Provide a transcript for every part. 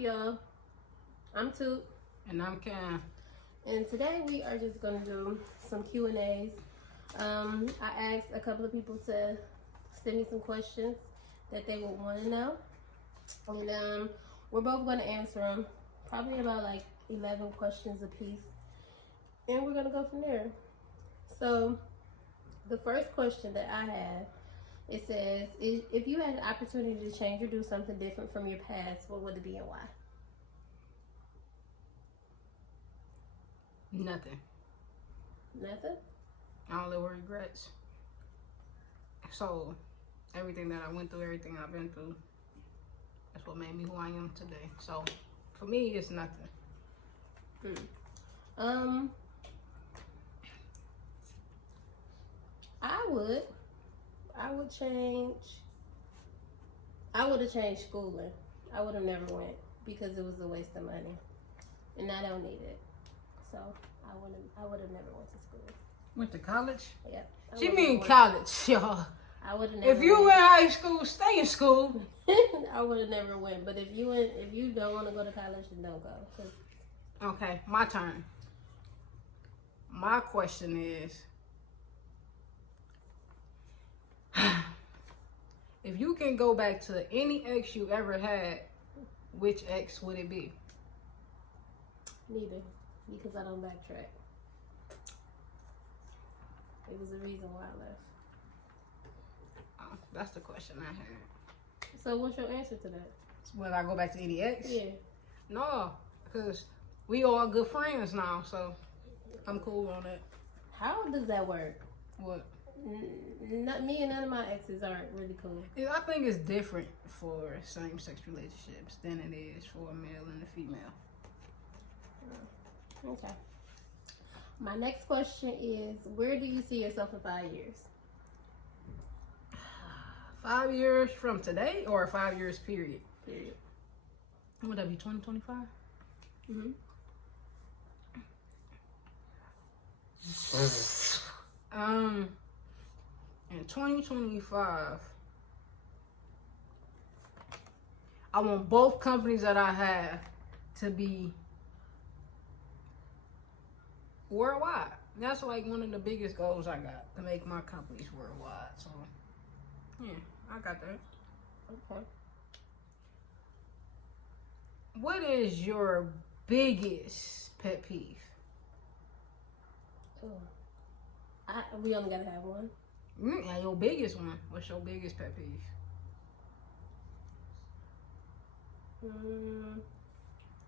y'all? I'm Toot. And I'm Cam. And today we are just going to do some Q&As. I asked a couple of people to send me some questions that they would want to know. And we're both going to answer them. Probably about like 11 questions a piece. And we're going to go from there. So the first question that I have, it says, if you had an opportunity to change or do something different from your past, what would it be and why? Nothing. Nothing? I don't live with regrets. So, everything that I went through, everything I've been through, that's what made me who I am today. So, for me, it's nothing. I would have changed schooling. I would have never went because it was a waste of money. And I don't need it. So I would have never went to school. Went to college? Yep. She mean college, y'all. I would have never If you went. in high school, stay in school. I would have never went. But if you don't want to go to college, then don't go. Okay, my turn. My question is, if you can go back to any ex you ever had, which ex would it be? Neither, because I don't backtrack. It was the reason why I left. Oh, that's the question I had. So what's your answer to that? Will I go back to any ex? Yeah. No, because we all good friends now, so I'm cool on it. How does that work? What? Not me and none of my exes aren't really cool. I think it's different for same-sex relationships than it is for a male and a female. Okay. My next question is, where do you see yourself in 5 years? 5 years from today or 5 years period? Period. Would that be 2025? Mm-hmm. In 2025, I want both companies that I have to be worldwide. That's like one of the biggest goals I got, to make my companies worldwide. So, yeah, I got that. Okay. What is your biggest pet peeve? Oh. We only gotta have one. Yeah, your biggest one. What's your biggest pet peeve?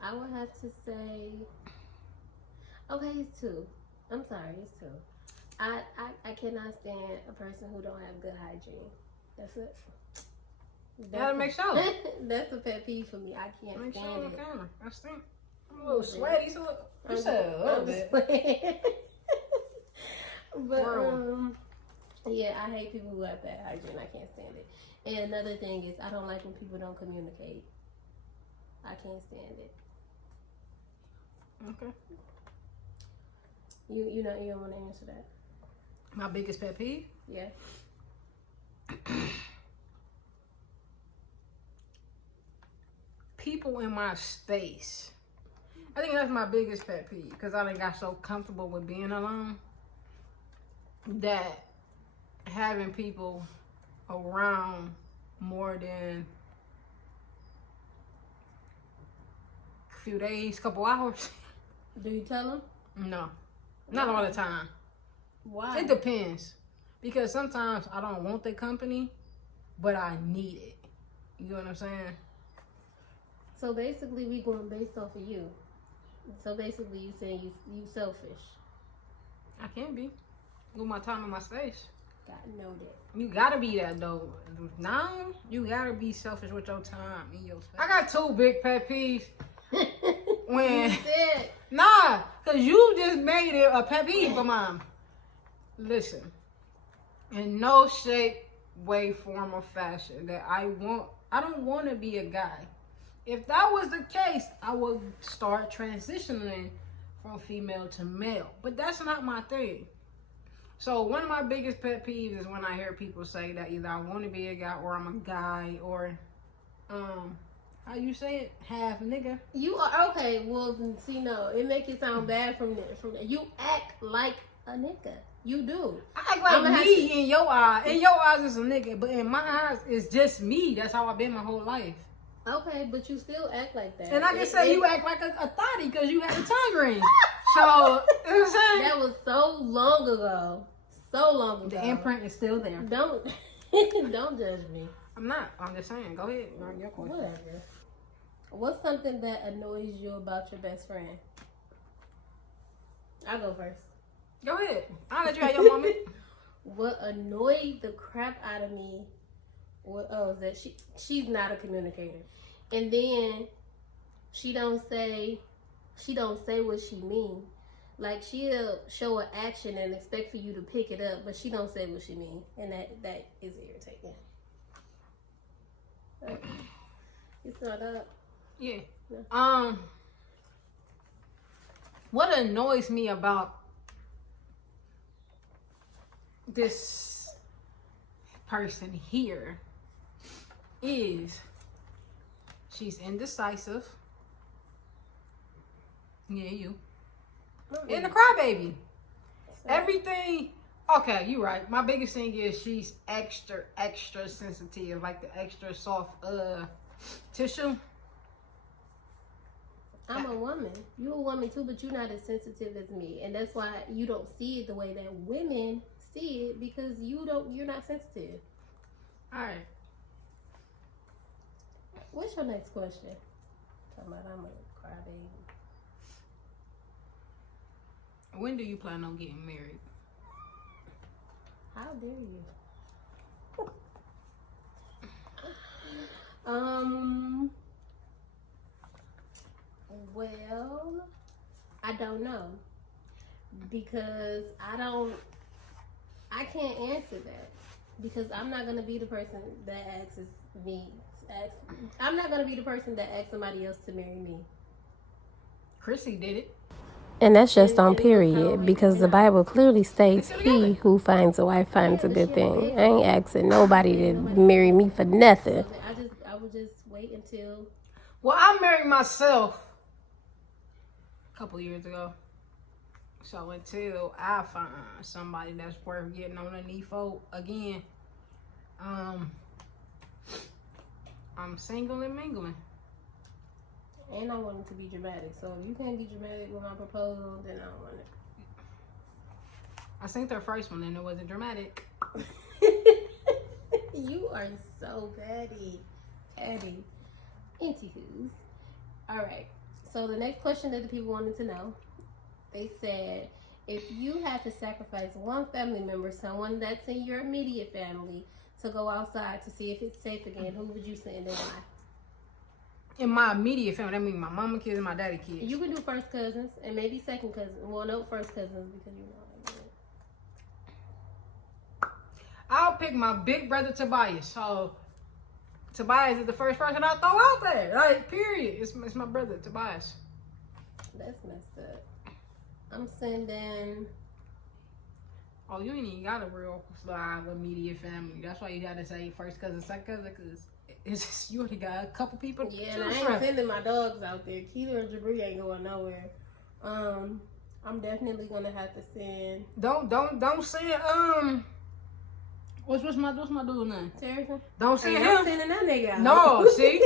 I would have to say, okay, it's two. I'm sorry, it's two. I cannot stand a person who don't have good hygiene. That's it. Gotta make sure. That's a pet peeve for me. I can't Make stand sure on it. camera. I think I'm a little sweaty, so you said a little bit. But yeah, I hate people who have bad hygiene. I can't stand it. And another thing is, I don't like when people don't communicate. I can't stand it. Okay. You don't want to answer that? My biggest pet peeve? Yeah. People in my space. I think that's my biggest pet peeve because I done got so comfortable with being alone that having people around more than a few days, couple hours. Do you tell them? No, not all the time. Why? It depends, because sometimes I don't want the company, but I need it. You know what I'm saying? So basically, we going based off of you. So basically, you saying you selfish. I can be with my time and my space. Gotta know that. You gotta be that though. Now you gotta be selfish with your time and your space. I got two big pet peeves. When You said. nah, cause you just made it a pet peeve for mine. Listen, in no shape, way, form, or fashion that I don't want to be a guy. If that was the case, I would start transitioning from female to male. But that's not my thing. So one of my biggest pet peeves is when I hear people say that either I want to be a guy or I'm a guy, or How you say it? Half nigga. You are okay. Well, see, no, it make it sound bad from you act like a nigga. You do. I act like me in your eyes. In your eyes, it's a nigga, but in my eyes, it's just me. That's how I've been my whole life. Okay, but you still act like that. And I can say you act like a thotty because you had a tongue ring. So, you know what I'm saying? That was so long ago. So long ago. The imprint is still there. Don't judge me. I'm not. I'm just saying. Go ahead. Your question. Whatever. What's something that annoys you about your best friend? I'll go first. Go ahead. I'll let you have your moment. What annoyed the crap out of me is that she's not a communicator. And then she don't say what she mean. Like, she'll show an action and expect for you to pick it up, but she don't say what she mean. And that is irritating. It's not up. Yeah. No. What annoys me about this person here is she's indecisive. Yeah, you. And a crybaby. Everything. Okay, you right. My biggest thing is she's extra sensitive, like the extra soft tissue. I'm a woman. You a woman too, but you're not as sensitive as me, and that's why you don't see it the way that women see it, because you're not sensitive. All right. What's your next question? Talking about I'm a crybaby. When do you plan on getting married? How dare you? Well, I don't know, because I can't answer that, because I'm not gonna be the person that asks me. I'm not gonna be the person that asks somebody else to marry me. Chrissy did it. And that's just on period, because the Bible clearly states he who finds a wife finds a good thing. I ain't asking nobody to marry me for nothing. I would just wait until. Well, I married myself a couple years ago. So until I find somebody that's worth getting on the knee for again, I'm single and mingling. And I want it to be dramatic. So if you can't be dramatic with my proposal, then I don't want it. I seen their first one and it wasn't dramatic. You are so petty. Anywho's. Alright. So the next question that the people wanted to know, they said, if you had to sacrifice one family member, someone that's in your immediate family, to go outside to see if it's safe again, who would you send and why? In my immediate family, that means my mama kids and my daddy kids. You can do first cousins and maybe second cousins. Well, no, first cousins, because you know I mean. I'll pick my big brother Tobias. So Tobias is the first person I throw out there. Like, period. It's my brother Tobias. That's messed up. I'm sending. Oh, you ain't even got a real slide with immediate family. That's why you gotta say first cousin, second cousin, because it's just, you already got a couple people. Yeah, and I ain't sending my dogs out there. Keita and Jabri ain't going nowhere. I'm definitely gonna have to send. Don't send what's my dude's name? Terrence. Don't send him. I'm sending that nigga out. No, see.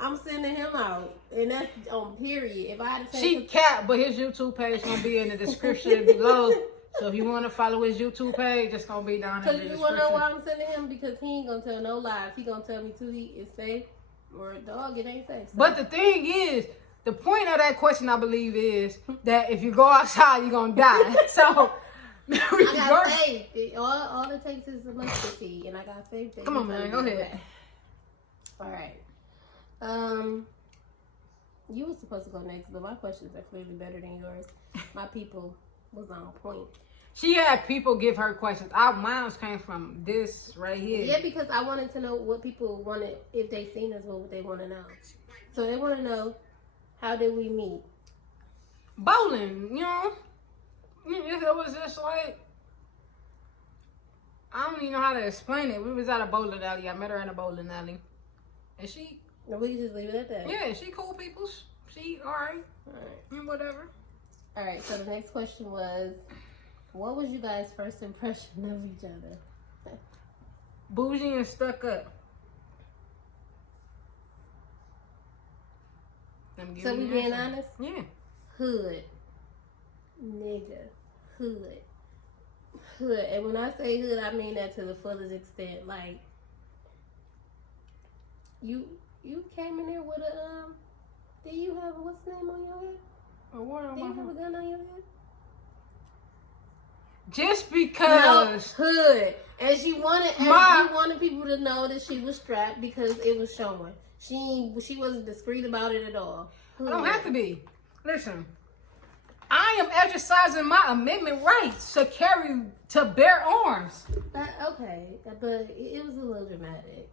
I'm sending him out, and that's on period. If I had to say, she cat, but his YouTube page gonna be in the description below. So if you want to follow his YouTube page, it's gonna be down in the description. Because you wanna know why I'm sending him? Because he ain't gonna tell no lies. He gonna tell me Tootie is safe, or dog, it ain't safe. So. But the thing is, the point of that question, I believe, is that if you go outside, you're gonna die. So I got faith. All it takes is a mustard seed, and I got faith. That come on, man, go ahead. All right. You were supposed to go next, but my questions are clearly better than yours. My people was on point. She had people give her questions. Mine came from this right here. Yeah, because I wanted to know what people wanted, if they seen us, what would they want to know. So they want to know, how did we meet? Bowling, you know. It was just like, I don't even know how to explain it. We was at a bowling alley. I met her at a bowling alley. And she... We can just leave it at that. Yeah, she cool peoples. She alright. And whatever. Alright, so the next question was, what was you guys' first impression of each other? Bougie and stuck up. So we being honest? Yeah. Hood. Nigga. Hood. Hood. And when I say hood, I mean that to the fullest extent. Like, you came in there with a, did you have a, what's the name on your head? A what on Did my you have a head? gun on your head? Just because. No, hood. And she wanted people to know that she was strapped because it was showing. She wasn't discreet about it at all. Hood. I don't have to be. Listen, I am exercising my amendment rights to bear arms. Okay, but it was a little dramatic.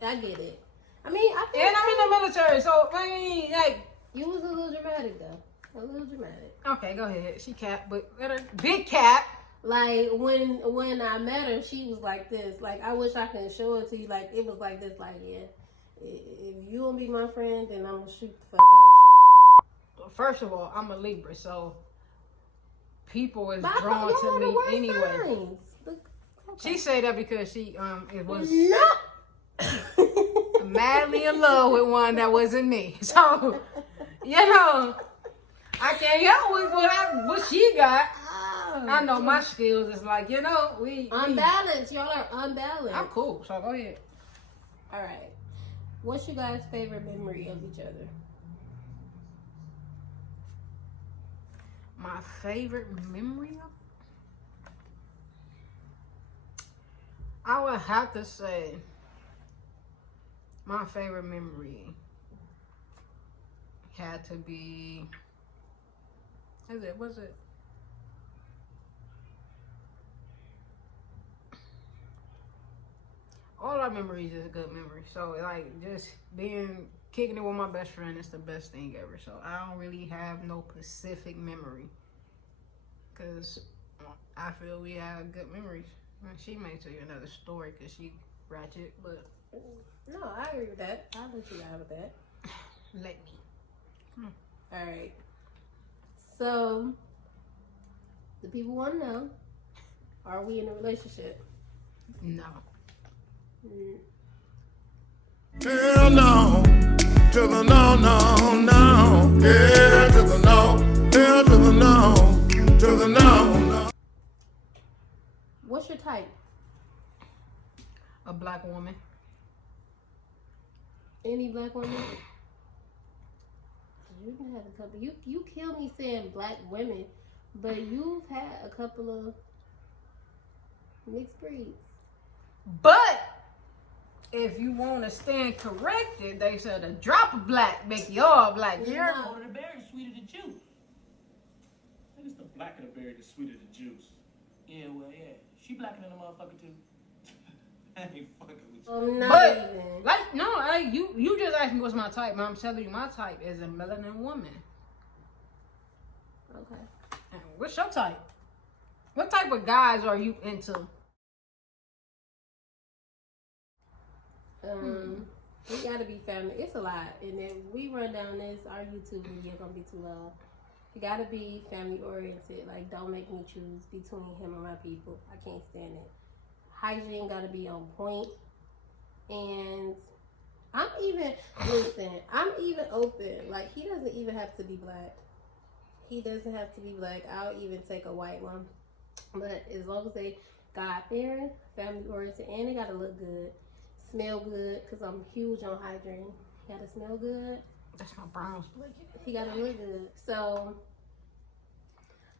I get it. I mean, I think. And I'm in the military, so I mean, like. You was a little dramatic though. A little dramatic. Okay, go ahead. She cap, but let her big cap. Like when I met her, she was like this. Like I wish I could show it to you. Like it was like this. Like yeah, if you don't be my friend, then I'm gonna shoot the fuck out you. First of all, I'm a Libra, so people is But drawn to me anyway. Signs. Okay. She said that because she it was No. madly in love with one that wasn't me. So you know, I can't help with what she got. Oh, I know my skills is like, you know, we unbalanced. Y'all are unbalanced. I'm cool, so go ahead. All right. What's your guys' favorite memory of each other? My favorite memory of? I would have to say my favorite memory had to be, was it? All our memories is good memories. So like just kicking it with my best friend is the best thing ever. So I don't really have no specific memory. Cause I feel we have good memories. She may tell you another story because she ratchet, but No, I agree with that. I'll let you ride with that. let me. All right. So, the people want to know, are we in a relationship? No. Hell no, to the no, no, no. Yeah, to the no, hell to the no, to the no, no. What's your type? A black woman. Any black woman? You can have a couple. You kill me saying black women, but you've had a couple of mixed breeds. But if you want to stand corrected, they said a drop of black make you all black. No. You're The berry is sweeter the juice. I think it's the blacker the berry, the sweeter the juice. Yeah, well, yeah. She blacker than a motherfucker, too. I ain't fucking with you. Not But even. like no, like you just asked me what's my type. I'm telling you, my type is a melanin woman. Okay. And what's your type? What type of guys are you into? We gotta be family. It's a lot, and if we run down this, our YouTube video gonna be too long. You gotta be family oriented. Like, don't make me choose between him and my people. I can't stand it. Hygiene gotta be on point. And I'm even open. Like, he doesn't even have to be black. He doesn't have to be black. I'll even take a white one. But as long as they God-fearing, family oriented, and they gotta look good, smell good, because I'm huge on hygiene. He gotta smell good. That's my brown split. He gotta look good. So,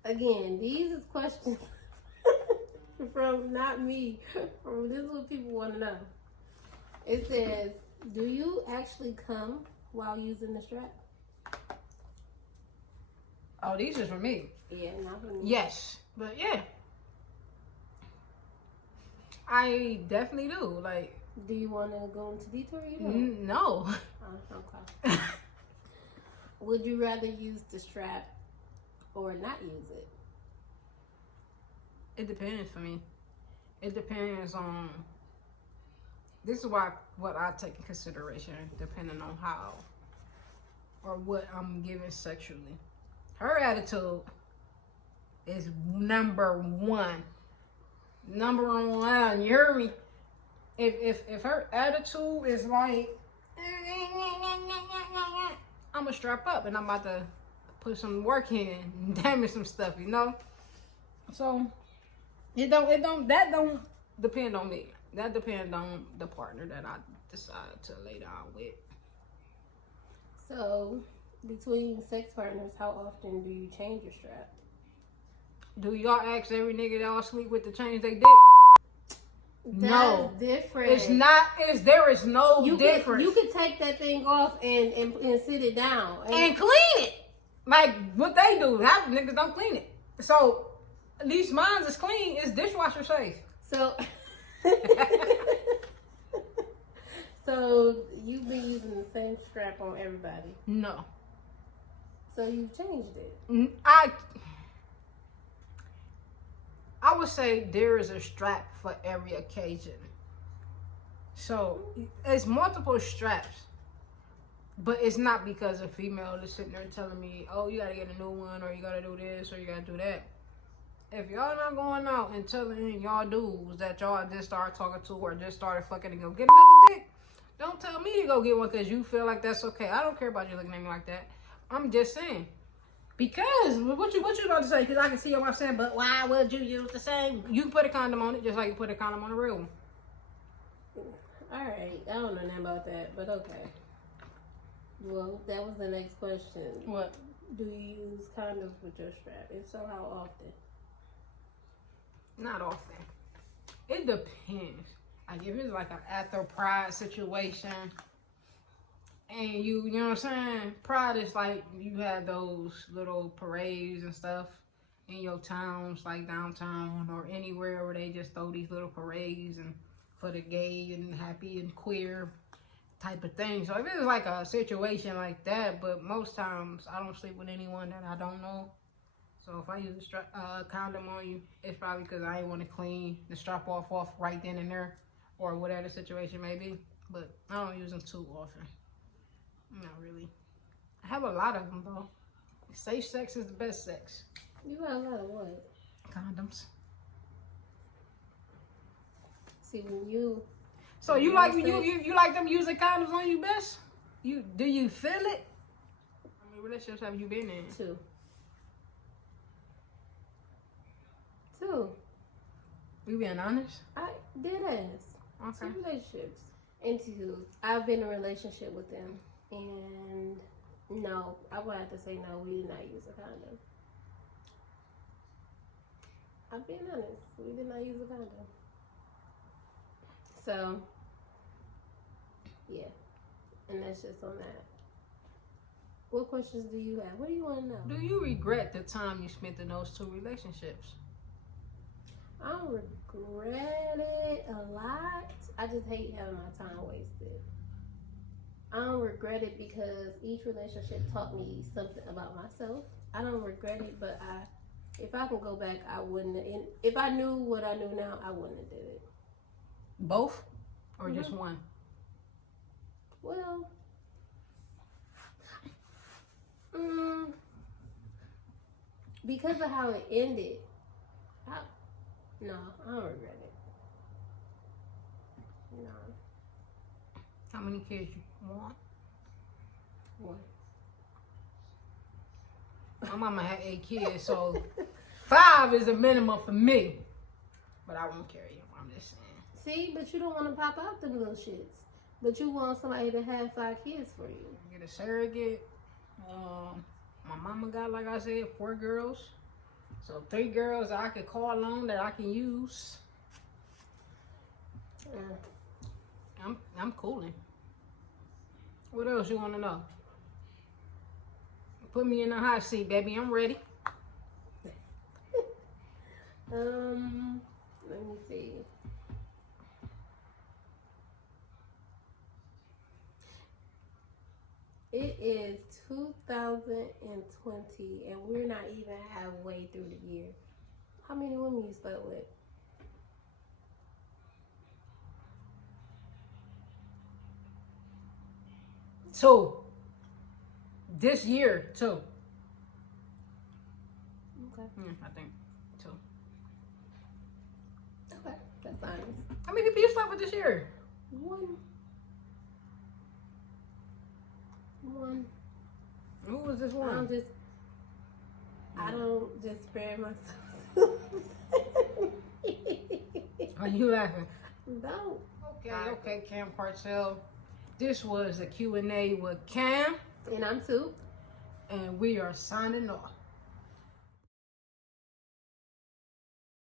again, these is questions from not me. This is what people want to know. It says, do you actually come while using the strap? Oh, these are for me. Yeah, not for me. Yes, but yeah, I definitely do. Like, Do you want to go into detail? Or you don't? no. Okay. Would you rather use the strap or not use it? It depends for me. It depends on this is what I take in consideration, depending on how or what I'm giving sexually. Her attitude is number one. Number one, you hear me? If her attitude is like, I'm gonna strap up and I'm about to put some work in and damage some stuff, you know? So that don't depend on me. That depends on the partner that I decide to lay down with. So, between sex partners, how often do you change your strap? Do y'all ask every nigga that y'all sleep with to change their dick? That's different. It's not. There is no difference. You could take that thing off and sit it down and clean it. Like what they do. Half niggas don't clean it. So at least mine is clean. It's dishwasher safe. So, so you've been using the same strap on everybody. No. So you've changed it. I would say there is a strap for every occasion. So it's multiple straps, but it's not because a female is sitting there telling me, "Oh, you gotta get a new one, or you gotta do this, or you gotta do that." If y'all not going out and telling y'all dudes that y'all just started talking to or just started fucking and go get another dick, don't tell me to go get one because you feel like that's okay. I don't care about you looking at me like that. I'm just saying. Because what you about to say? Because I can see your wife saying, but why would you use the same? You can put a condom on it just like you put a condom on a real one. All right, I don't know nothing about that, but okay. Well, that was the next question. What? Do you use condoms with your strap? If so, how often? Not often. It depends. Like if it's like an after pride situation. And you know what I'm saying? Pride is like you had those little parades and stuff in your towns, like downtown or anywhere where they just throw these little parades and for the gay and happy and queer type of thing. So if it's like a situation like that, but most times I don't sleep with anyone that I don't know. So if I use a condom on you, it's probably because I ain't want to clean the strap off right then and there or whatever the situation may be. But I don't use them too often. Not really. I have a lot of them though. Safe sex is the best sex. You got a lot of what? Condoms. See when you. So you like you like them using condoms on you best? Do you feel it? How many relationships have you been in? Two. We being honest? I did ask. Okay. 2 relationships. And 2. I've been in a relationship with them. And no, I would have to say no, we did not use a condom. I'm being honest. We did not use a condom. So, yeah. And that's just on that. What questions do you have? What do you want to know? Do you regret the time you spent in those 2 relationships? I don't regret it a lot. I just hate having my time wasted. I don't regret it because each relationship taught me something about myself. I don't regret it, but if I can go back, I wouldn't. And if I knew what I knew now, I wouldn't have did it. Both? Or just one? Well, because of how it ended, no, I don't regret it. No. How many kids you want? One. My mama had 8 kids, so 5 is a minimum for me. But I won't carry them. I'm just saying. See, but you don't want to pop out them little shits. But you want somebody to have 5 kids for you. Get a surrogate. My mama got, like I said, 4 girls. So 3 girls I could call on that I can use. I'm cooling. What else you want to know? Put me in the hot seat, baby. I'm ready. Let me see. It is 2020 and we're not even halfway through the year. How many women you slept with? 2. This year, 2. Okay. I think 2. Okay. That's fine. How many people you slept with this year? One. Who was this one? I don't just spare myself. Are you laughing? No. Okay, Cam Parcell. This was a Q&A with Cam. And I'm too. And we are signing off.